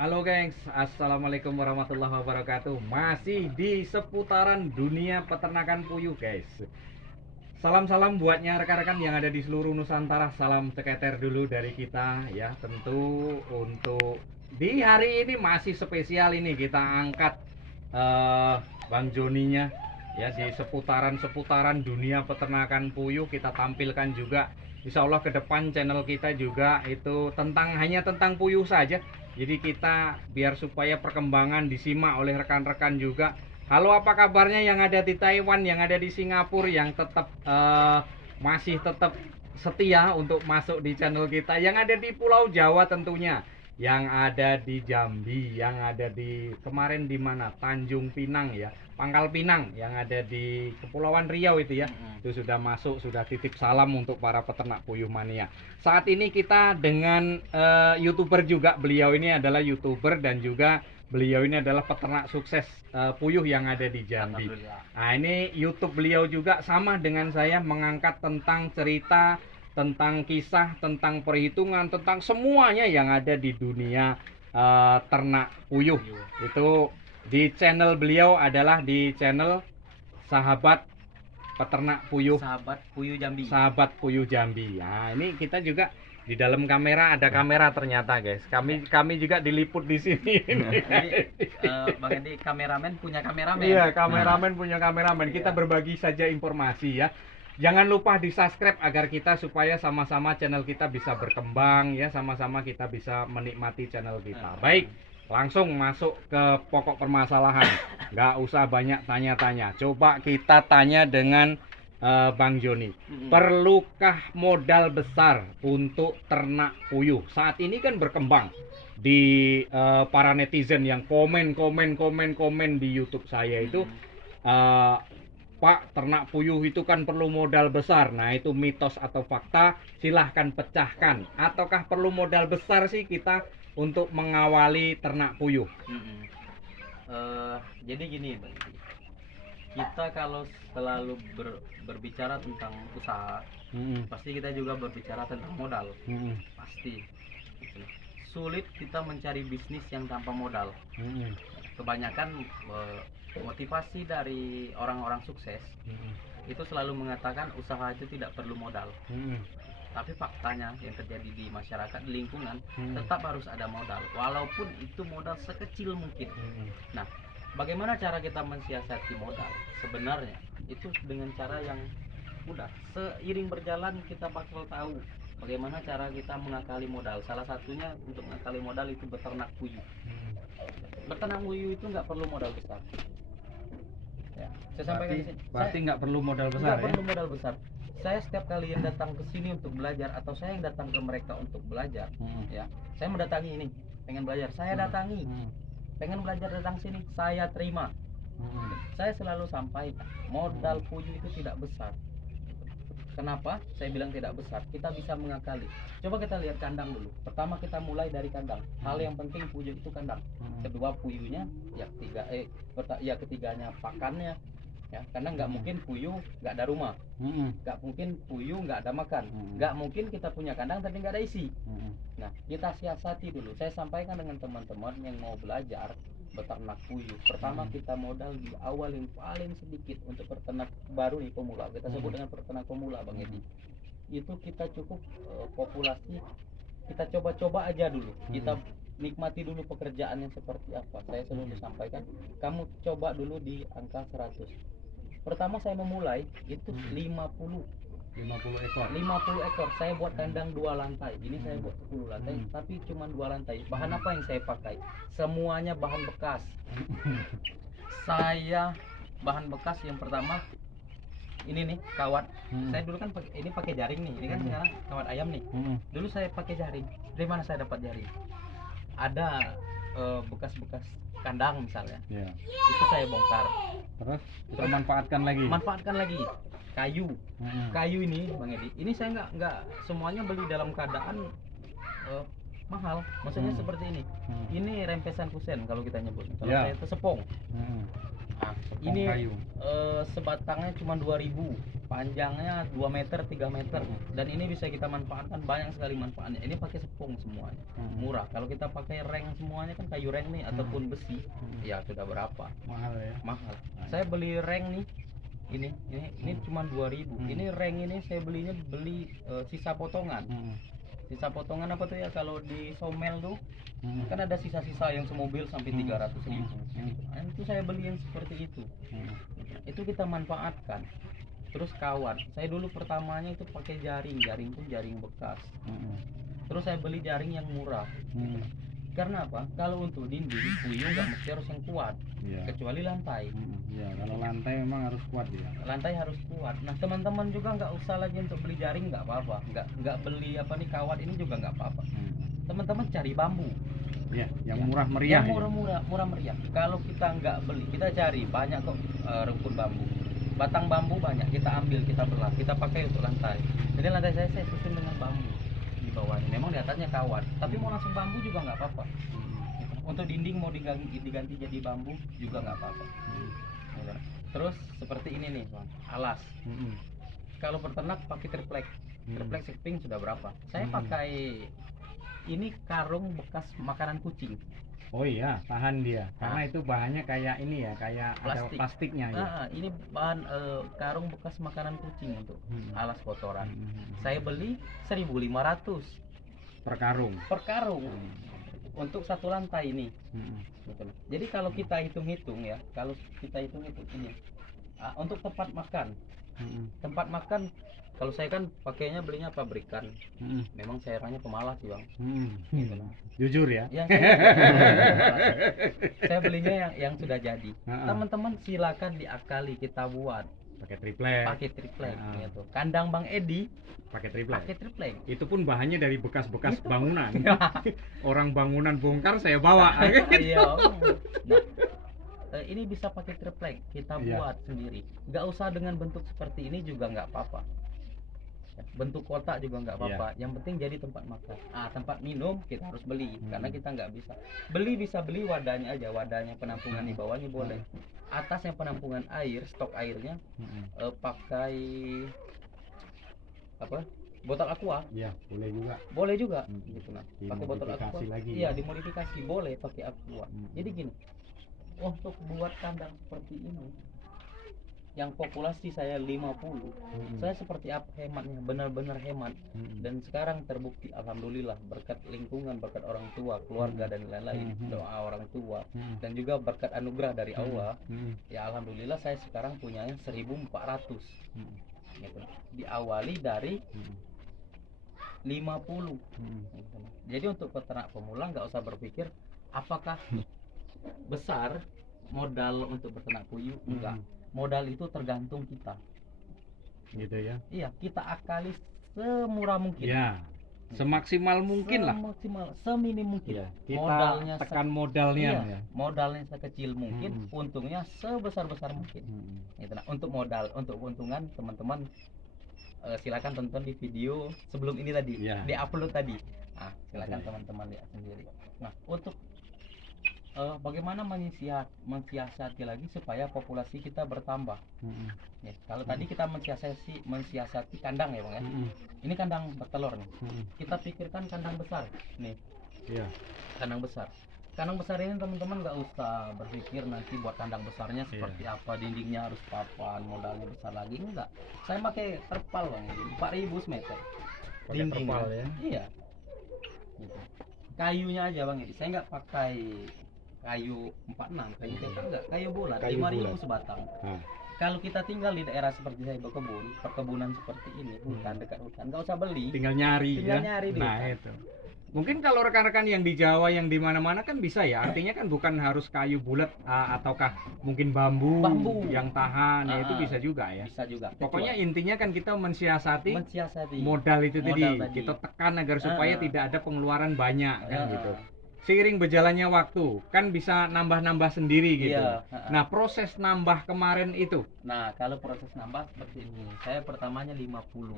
Halo gengs, assalamualaikum warahmatullahi wabarakatuh. Masih di seputaran dunia peternakan puyuh guys. Salam-salam buatnya rekan-rekan yang ada di seluruh Nusantara. Salam ceketer dulu dari kita ya. Tentu untuk di hari ini masih spesial ini kita angkat Bang Joninya ya di seputaran dunia peternakan puyuh. Kita tampilkan juga. Insya Allah ke depan channel kita juga itu hanya tentang puyuh saja. Jadi kita biar supaya perkembangan disimak oleh rekan-rekan juga. Halo, apa kabarnya yang ada di Taiwan, yang ada di Singapura, yang tetap masih tetap setia untuk masuk di channel kita, yang ada di Pulau Jawa tentunya, yang ada di Jambi, yang ada di kemarin di mana Tanjung Pinang ya, Pangkal Pinang, yang ada di Kepulauan Riau itu ya. Itu sudah masuk, sudah titip salam untuk para peternak puyuh mania. Saat ini kita dengan YouTuber juga. Beliau ini adalah YouTuber dan juga beliau ini adalah peternak sukses puyuh yang ada di Jambi. Nah, ini YouTube beliau juga sama dengan saya, mengangkat tentang cerita, tentang kisah, tentang perhitungan, tentang semuanya yang ada di dunia ternak puyuh. Itu di channel beliau adalah di channel Sahabat Peternak Puyuh. Sahabat Puyuh Jambi. Sahabat Puyuh Jambi. Nah, ini kita juga di dalam kamera ada kamera ternyata, guys. Kami juga diliput di sini. Jadi Bang Edi kameramen punya kameramen. Iya, kameramen punya kameramen. Kita berbagi saja informasi ya. Jangan lupa di-subscribe agar kita supaya sama-sama channel kita bisa berkembang ya, sama-sama kita bisa menikmati channel kita. Baik, langsung masuk ke pokok permasalahan. Nggak usah banyak tanya-tanya. Coba kita tanya dengan Bang Joni. Perlukah modal besar untuk ternak puyuh? Saat ini kan berkembang di para netizen yang komen di YouTube saya itu, Pak, ternak puyuh itu kan perlu modal besar. Nah, itu mitos atau fakta? Silahkan pecahkan. Ataukah perlu modal besar sih kita untuk mengawali ternak puyuh? Jadi gini, Bang Edi. Kita kalau selalu berbicara tentang usaha, pasti kita juga berbicara tentang modal. Pasti. Sulit kita mencari bisnis yang tanpa modal. Kebanyakan motivasi dari orang-orang sukses itu selalu mengatakan usaha itu tidak perlu modal. Tapi faktanya yang terjadi di masyarakat, di lingkungan, tetap harus ada modal, walaupun itu modal sekecil mungkin. Nah, bagaimana cara kita mensiasati modal? Sebenarnya itu dengan cara yang mudah. Seiring berjalan kita bakal tahu bagaimana cara kita mengakali modal. Salah satunya untuk mengakali modal itu beternak puyuh. Beternak puyuh itu nggak perlu modal besar. Ya, saya sampaikan di sini. Berarti nggak perlu modal besar ya? Perlu modal besar. Saya setiap kali yang datang ke sini untuk belajar, atau saya yang datang ke mereka untuk belajar, ya, saya mendatangi ini, pengen belajar, saya datangi, pengen belajar datang sini, saya terima. Saya selalu sampaikan, modal puyuh itu tidak besar. Kenapa saya bilang tidak besar? Kita bisa mengakali. Coba kita lihat kandang dulu. Pertama kita mulai dari kandang. Hal yang penting puyuh itu kandang. Kedua puyuhnya, ketiganya pakannya. Ya, karena nggak mungkin puyuh nggak ada rumah, nggak mungkin puyuh nggak ada makan, nggak mungkin kita punya kandang tapi nggak ada isi. Nah, kita siasati dulu. Saya sampaikan dengan teman-teman yang mau belajar beternak puyuh. Pertama kita modal di awal yang paling sedikit untuk peternak baru nih, pemula. Kita sebut dengan peternak pemula, Bang Edi. Itu kita cukup populasi, kita coba-coba aja dulu. Kita nikmati dulu pekerjaannya seperti apa. Saya selalu sampaikan, kamu coba dulu di angka 100. Pertama saya memulai itu 50 ekor. 50 ekor. Saya buat kandang 2 lantai. Ini saya buat 10 lantai, tapi cuma 2 lantai. Bahan apa yang saya pakai? Semuanya bahan bekas. Saya bahan bekas yang pertama ini nih, kawat. Saya dulu kan pakai jaring nih. Ini kan sekarang kawat ayam nih. Dulu saya pakai jaring. Dari mana saya dapat jaring? Ada bekas-bekas kandang misalnya, itu saya bongkar, terus kita manfaatkan lagi kayu. Kayu ini, Bang Edi, ini saya nggak semuanya beli dalam keadaan mahal, maksudnya seperti ini. Ini rempesan kusen kalau kita nyebut, kalau saya itu sepong. Nah, Sepong ini kayu. sebatangnya cuma 2000, panjangnya 2 meter 3 meter, dan ini bisa kita manfaatkan banyak sekali manfaatnya. Ini pakai sepong semuanya, murah. Kalau kita pakai reng semuanya kan kayu reng nih ataupun besi, ya sudah berapa Mahal ya. mahal. Saya beli reng nih, ini cuma 2000. Ini reng ini saya beli sisa potongan. Sisa potongan apa tuh ya, kalau di somel tuh kan ada sisa-sisa yang semobil sampai 300.000. Nah, itu saya beli yang seperti itu. Itu kita manfaatkan. Terus kawat, saya dulu pertamanya itu pakai jaring pun jaring bekas. Terus saya beli jaring yang murah. Karena apa? Kalau untuk dinding puyuh nggak mesti harus yang kuat, kecuali lantai. Ya, kalau lantai memang harus kuat ya. Lantai harus kuat. Nah, teman-teman juga nggak usah lagi untuk beli jaring, nggak apa-apa. Nggak beli apa nih, kawat ini juga nggak apa-apa. Teman-teman cari bambu. Ya, yang murah meriah. Yang murah meriah. Kalau kita nggak beli, kita cari banyak kok rumput bambu. Batang bambu banyak, kita ambil, kita belah, kita pakai untuk lantai. Jadi lantai saya susun dengan bambu di bawahnya. Memang di atasnya kawat, tapi mau langsung bambu juga nggak apa-apa. Untuk dinding mau diganti jadi bambu juga nggak apa-apa. Terus seperti ini nih bang, alas. Kalau peternak pakai triplek, triplek shipping sudah berapa? Saya pakai ini karung bekas makanan kucing. Oh iya, tahan dia. Karena itu bahannya kayak ini ya, kayak ada Plastik. plastiknya ya. Ini bahan karung bekas makanan kucing untuk alas kotoran. Saya beli 1.500 Per karung. per karung untuk satu lantai ini. Betul. Jadi kalau kita hitung-hitung ya, kalau kita hitung-hitung ini untuk tempat makan. Tempat makan, kalau saya kan pakainya belinya pabrikan. Memang saya orangnya pemalas sih bang. Gitu lah. Jujur ya. Ya, saya belinya yang sudah jadi. Teman-teman silakan diakali, kita buat Pakai triplek. pakai triplek gitu. Kandang Bang Edi Pakai triplek. pakai triplek. Itu pun bahannya dari bekas-bekas Itu. bangunan. Orang bangunan bongkar saya bawa. Iya. Nah, ini bisa pakai triplek, kita buat sendiri. Nggak usah dengan bentuk seperti ini juga nggak apa-apa. Bentuk kotak juga nggak apa-apa. Yang penting jadi tempat makan. Tempat minum kita harus beli karena kita nggak bisa beli wadahnya aja, wadahnya penampungan di bawahnya boleh. Atasnya penampungan air, stok airnya pakai apa? Botol aqua. Iya, boleh juga. Boleh juga gitu nah. Pakai botol aqua. Dimodifikasi lagi. Iya, dimodifikasi boleh pakai aqua. Jadi gini. Untuk buat kandang seperti ini yang populasi saya 50, saya seperti apa hematnya, benar-benar hemat. Dan sekarang terbukti alhamdulillah berkat lingkungan, berkat orang tua, keluarga dan lain-lain, doa orang tua dan juga berkat anugerah dari Allah. Ya alhamdulillah saya sekarang punyanya 1.400. Gitu. Diawali dari 50. Gitu. Jadi untuk peternak pemula nggak usah berpikir apakah besar modal untuk beternak puyuh. Enggak, modal itu tergantung kita Gitu ya. Iya, kita akali semurah mungkin Ya, semaksimal mungkin lah. semaksimal, seminim mungkin. Ya, kita Modalnya tekan modalnya iya, ya. modalnya sekecil mungkin, untungnya sebesar-besar mungkin. Gitu. Nah, untuk modal, untuk keuntungan teman-teman silakan tonton di video sebelum ini tadi, di upload tadi. Silakan teman-teman lihat sendiri. Nah, untuk bagaimana mensiasati lagi supaya populasi kita bertambah. Ya, kalau tadi kita mensiasati kandang ya bang ya. Ini kandang bertelur nih. Kita pikirkan kandang besar nih. Iya. Kandang besar. Kandang besar ini teman-teman nggak usah berpikir nanti buat kandang besarnya seperti apa, dindingnya harus papan, modalnya besar lagi, enggak. Saya pakai terpal bang, 4.000 meter. Pakai terpal ya. Iya. Gitu. Kayunya aja bang, saya nggak pakai kayu 46, kayu cetak enggak, kayu bulat, 5.000 sebatang. Kalau kita tinggal di daerah seperti saya berkebun, perkebunan seperti ini, hutan dekat hutan, nggak usah beli, Tinggal nyari tinggal ya. nyari di Nah, hutan. itu. Mungkin kalau rekan-rekan yang di Jawa yang di mana-mana kan bisa ya. Artinya kan bukan harus kayu bulat ataukah mungkin bambu yang tahan ya, itu bisa juga ya. Bisa juga. Pokoknya intinya kan kita mensiasati mensiasati modal itu tadi. Modal tadi. Kita tekan agar supaya tidak ada pengeluaran banyak kan gitu. seiring berjalannya waktu kan bisa nambah-nambah sendiri gitu. Iya. Nah, proses nambah kemarin itu. Nah, kalau proses nambah seperti ini. Saya pertamanya 50.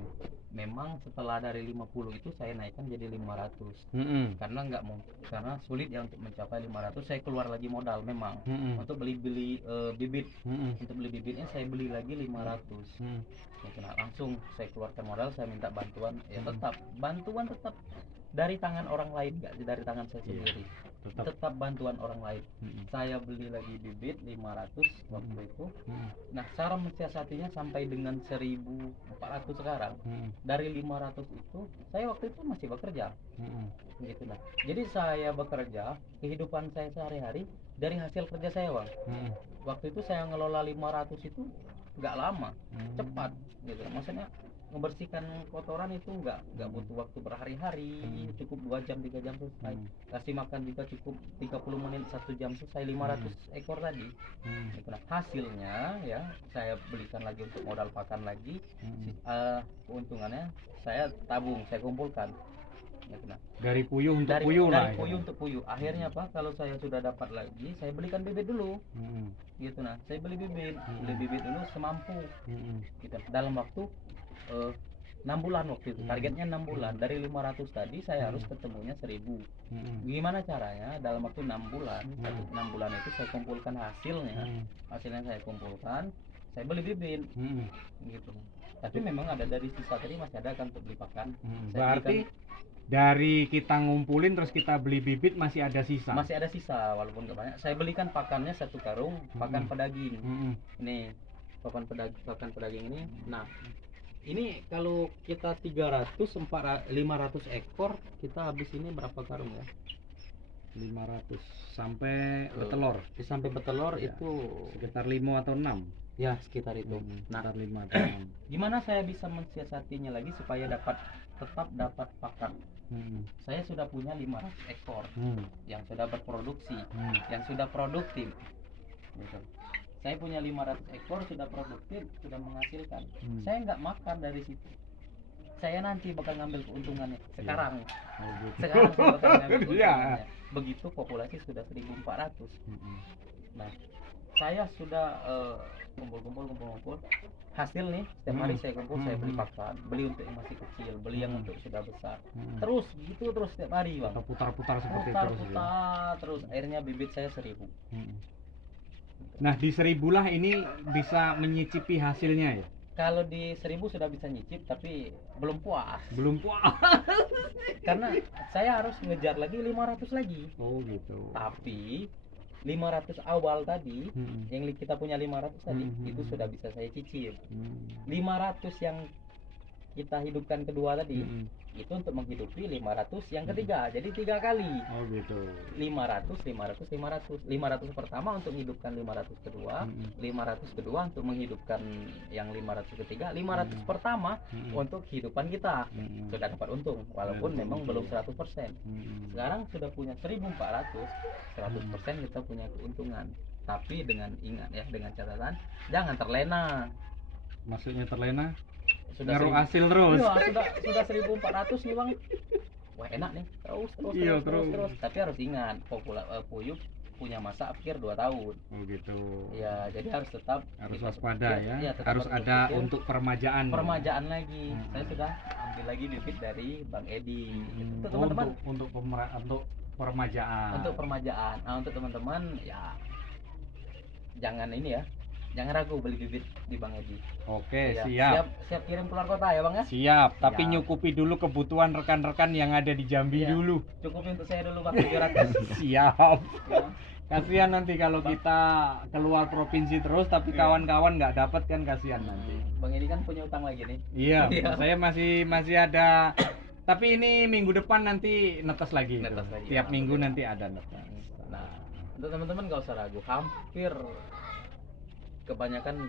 Memang setelah dari 50 itu saya naikkan jadi 500. Karena nggak mungkin, karena sulit ya untuk mencapai 500. Saya keluar lagi modal memang. Untuk beli bibit. Untuk beli bibitnya saya beli lagi 500. Gitu, nah, langsung saya keluarkan modal, saya minta bantuan. Ya tetap bantuan tetap dari tangan orang lain, nggak dari tangan saya sendiri. Tetap bantuan orang lain. Saya beli lagi bibit 500 waktu itu. Nah, cara mensiasatinya sampai dengan 1400 sekarang. Dari 500 itu saya waktu itu masih bekerja. Gitu nah. Jadi saya bekerja, kehidupan saya sehari-hari dari hasil kerja saya, Bang. Waktu itu saya ngelola 500 itu nggak lama, cepat gitu. Maksudnya membersihkan kotoran itu nggak butuh waktu berhari-hari, cukup 2 jam 3 jam selesai. Kasih makan juga cukup 30 menit 1 jam selesai 500 ekor tadi. Gitu. Nah, hasilnya ya saya belikan lagi untuk modal pakan lagi. Keuntungannya saya tabung, saya kumpulkan. Gitu. Nah, dari puyuh untuk puyuh lah. Dari puyuh untuk puyuh. Akhirnya apa? Kalau saya sudah dapat lagi, saya belikan bibit dulu. Gitu nah, saya beli bibit dulu semampu. Gitu. Dalam waktu 6 bulan waktu itu, targetnya 6 bulan. Dari 500 tadi saya harus ketemunya 1000. Gimana caranya? Dalam waktu 6 bulan, 6 bulan itu saya kumpulkan hasilnya. Hasilnya saya kumpulkan, saya beli bibit. Gitu. Tapi memang ada dari sisa tadi masih ada kan untuk beli pakan. Berarti dari kita ngumpulin terus kita beli bibit masih ada sisa. Masih ada sisa walaupun nggak banyak. Saya belikan pakannya 1 karung, pakan pedaging. Ini pakan pedaging ini. Nah, ini kalau kita 500 ekor, kita habis ini berapa karung ya? 500 sampai betelor. Sampai betelor Ya, itu sekitar 5 atau 6. Ya, sekitar itu. Nah, sekitar 5 atau 6. Gimana saya bisa mensiasatinya lagi supaya tetap dapat pakan? Saya sudah punya 500 ekor yang sudah berproduksi, yang sudah produktif. Gitu. Saya punya 500 ekor sudah produktif, sudah menghasilkan. Saya nggak makan dari situ. Saya nanti bakal ngambil keuntungannya sekarang. Sekarang saya bakal ngambil keuntungannya. Begitu populasi sudah 1400. Nah, saya sudah kumpul hasil nih setiap hari saya kumpul, saya beli pakan, beli untuk yang masih kecil, beli yang untuk sudah besar, terus gitu terus setiap hari, Bang. Putar-putar seperti terus akhirnya bibit saya 1000. Nah, di 1000 lah ini bisa menyicipi hasilnya ya. Kalau di 1000 sudah bisa nyicip, tapi belum puas. Karena saya harus ngejar lagi 500 lagi. Oh gitu. Tapi 500 awal tadi, yang kita punya 500 tadi, itu sudah bisa saya cicil. 500 yang kita hidupkan kedua tadi, itu untuk menghidupi 500 yang ketiga. Jadi 3 kali. Oh gitu. 500 pertama untuk menghidupkan 500 kedua, 500 kedua untuk menghidupkan yang 500 ketiga, 500 pertama untuk kehidupan kita. Sudah dapat untung, walaupun memang belum 100%. Sekarang sudah punya 1400, 100% kita punya keuntungan. Tapi dengan ingat ya, dengan catatan jangan terlena. Maksudnya terlena? Sudah ngaruh hasil terus. Iya, sudah 1400 nih, Bang. Wah, enak nih. Terus. Tapi harus ingat, puyuh punya masa akhir 2 tahun. Oh gitu. Ya, jadi harus tetap waspada ya. Tetap harus ada untuk permajaan. Permajaan lagi. Saya sudah ambil lagi bibit dari Bang Edi. Itu teman-teman untuk permajaan. Untuk permajaan. Nah, untuk teman-teman ya jangan ini ya. Jangan ragu beli bibit di Bang Edi. Oke, ya, siap kirim keluar kota ya, Bang ya? Siap, tapi nyukupi dulu kebutuhan rekan-rekan yang ada di Jambi dulu. Cukupi untuk saya dulu, Bang, 700. Siap. Ya. Kasihan nanti kalau kita keluar provinsi terus tapi kawan-kawan nggak dapat kan, kasihan nanti. Bang Edi kan punya utang lagi nih. Iya, saya masih ada. Tapi ini minggu depan nanti netes lagi. Tiap minggu nanti ada netes. Nah, untuk teman-teman nggak usah ragu, hampir kebanyakan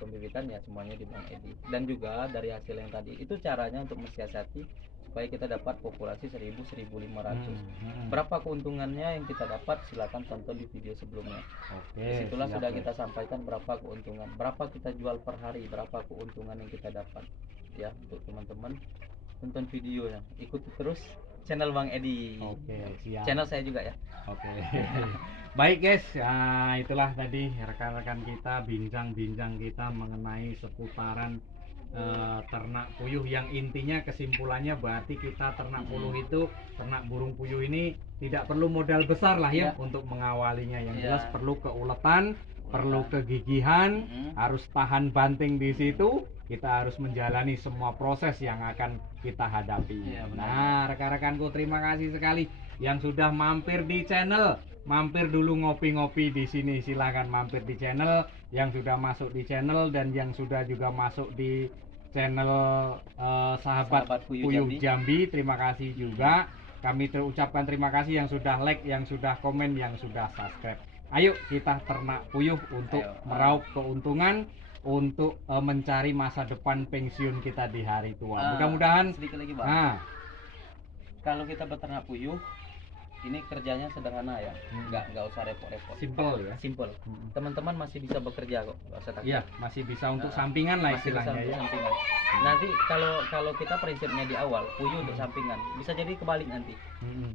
pembibitan ya semuanya di Bang Edi. Dan juga dari hasil yang tadi itu caranya untuk mensiasati supaya kita dapat populasi 1000-1500. Berapa keuntungannya yang kita dapat, silakan tonton di video sebelumnya. Disitulah sudah kita sampaikan berapa keuntungan, berapa kita jual per hari, berapa keuntungan yang kita dapat. Ya, untuk teman-teman tonton videonya, ikuti terus channel Bang Edi. Oke, siap. Channel saya juga ya. Oke. Baik guys, nah, itulah tadi rekan-rekan kita bincang-bincang kita mengenai seputaran ternak puyuh, yang intinya kesimpulannya berarti kita ternak puyuh itu, ternak burung puyuh ini tidak perlu modal besar lah ya untuk mengawalinya. Yang jelas perlu keuletan, perlu kegigihan, harus tahan banting di situ. Kita harus menjalani semua proses yang akan kita hadapi. Nah, rekan-rekanku, terima kasih sekali yang sudah mampir di channel. Mampir dulu ngopi-ngopi di sini, silahkan mampir di channel. Yang sudah masuk di channel dan yang sudah juga masuk di channel sahabat Puyuh Jambi, terima kasih juga. Kami terucapkan terima kasih yang sudah like, yang sudah komen, yang sudah subscribe. Ayo kita ternak puyuh untuk meraup keuntungan, untuk mencari masa depan pensiun kita di hari tua. Mudah-mudahan sedikit lagi Bang. Kalau kita beternak puyuh, ini kerjanya sederhana ya, nggak usah repot-repot. Simple ya. Simple. Teman-teman masih bisa bekerja kok, nggak usah takut. Iya, masih bisa untuk sampingan lah istilahnya ya. Sampingan. Nanti kalau kita prinsipnya di awal puyuh untuk sampingan, bisa jadi kebalik nanti.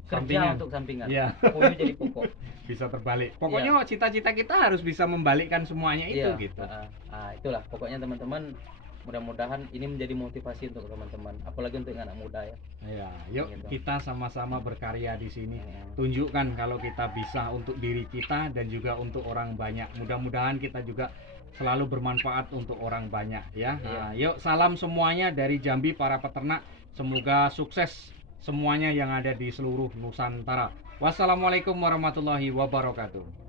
Kerja untuk sampingan. Iya. Puyuh jadi pokok. Bisa terbalik. Pokoknya cita-cita kita harus bisa membalikkan semuanya itu gitu. Itulah pokoknya teman-teman. Mudah-mudahan ini menjadi motivasi untuk teman-teman, apalagi untuk anak muda ya. Iya, yuk gitu. Kita sama-sama berkarya di sini. Tunjukkan kalau kita bisa untuk diri kita dan juga untuk orang banyak. Mudah-mudahan kita juga selalu bermanfaat untuk orang banyak ya. Nah, yuk salam semuanya dari Jambi para peternak. Semoga sukses semuanya yang ada di seluruh Nusantara. Wassalamualaikum warahmatullahi wabarakatuh.